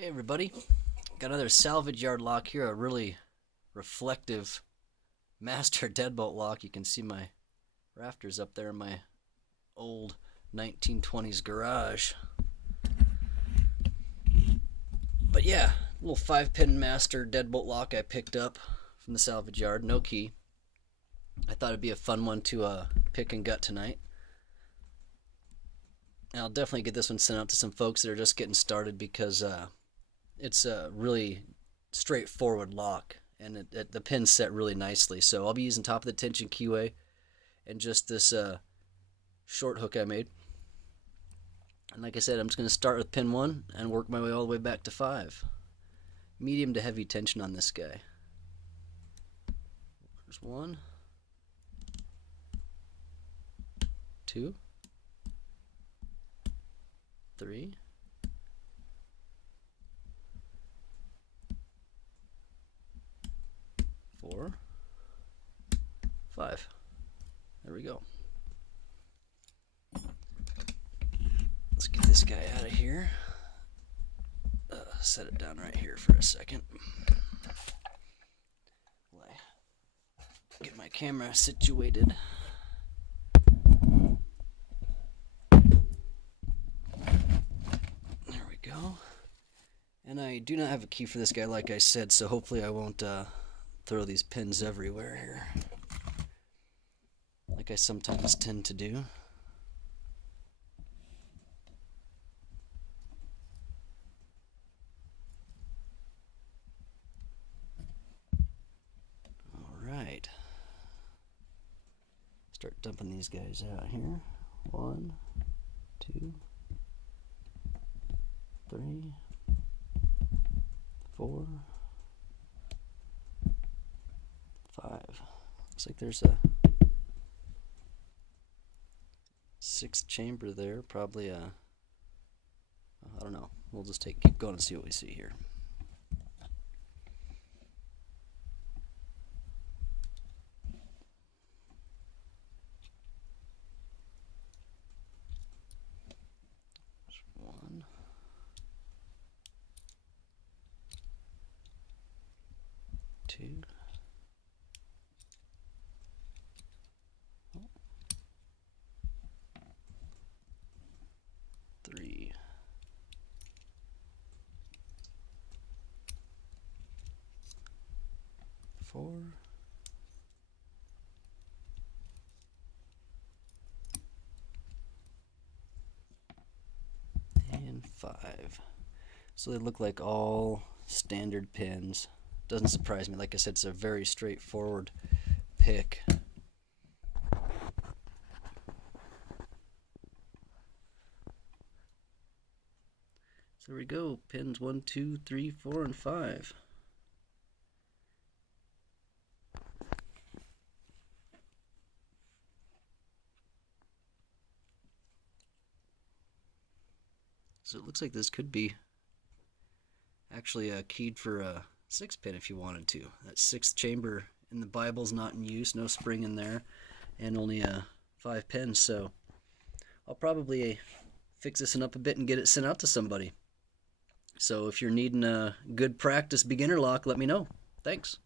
Hey everybody, got another salvage yard lock here, a really reflective master deadbolt lock. You can see my rafters up there in my old 1920s garage. But yeah, little 5-pin master deadbolt lock I picked up from the salvage yard, no key. I thought it'd be a fun one to pick and gut tonight. And I'll definitely get this one sent out to some folks that are just getting started because it's a really straightforward lock, and the pins set really nicely. So I'll be using top of the tension keyway and just this short hook I made. And like I said, I'm just going to start with pin 1 and work my way all the way back to 5. Medium to heavy tension on this guy. There's 1, 2, 3, 4, 5. There we go. Let's get this guy out of here. Set it down right here for a second. While I get my camera situated. There we go. And I do not have a key for this guy, like I said, so hopefully I won't throw these pins everywhere here, like I sometimes tend to do. Alright. Start dumping these guys out here. 1, 2, 3, 4, 5. Looks like there's a 6th chamber there. Probably I don't know. We'll just keep going and see what we see here. There's 1, 2. 3, 4, and 5. So they look like all standard pins. Doesn't surprise me. Like I said, it's a very straightforward pick. So there we go, pins 1, 2, 3, 4, and 5. So it looks like this could be actually keyed for a 6-pin if you wanted to. That 6th chamber in the Bible's not in use, no spring in there, and only 5 pins. So I'll probably fix this one up a bit and get it sent out to somebody. So if you're needing a good practice beginner lock, let me know. Thanks.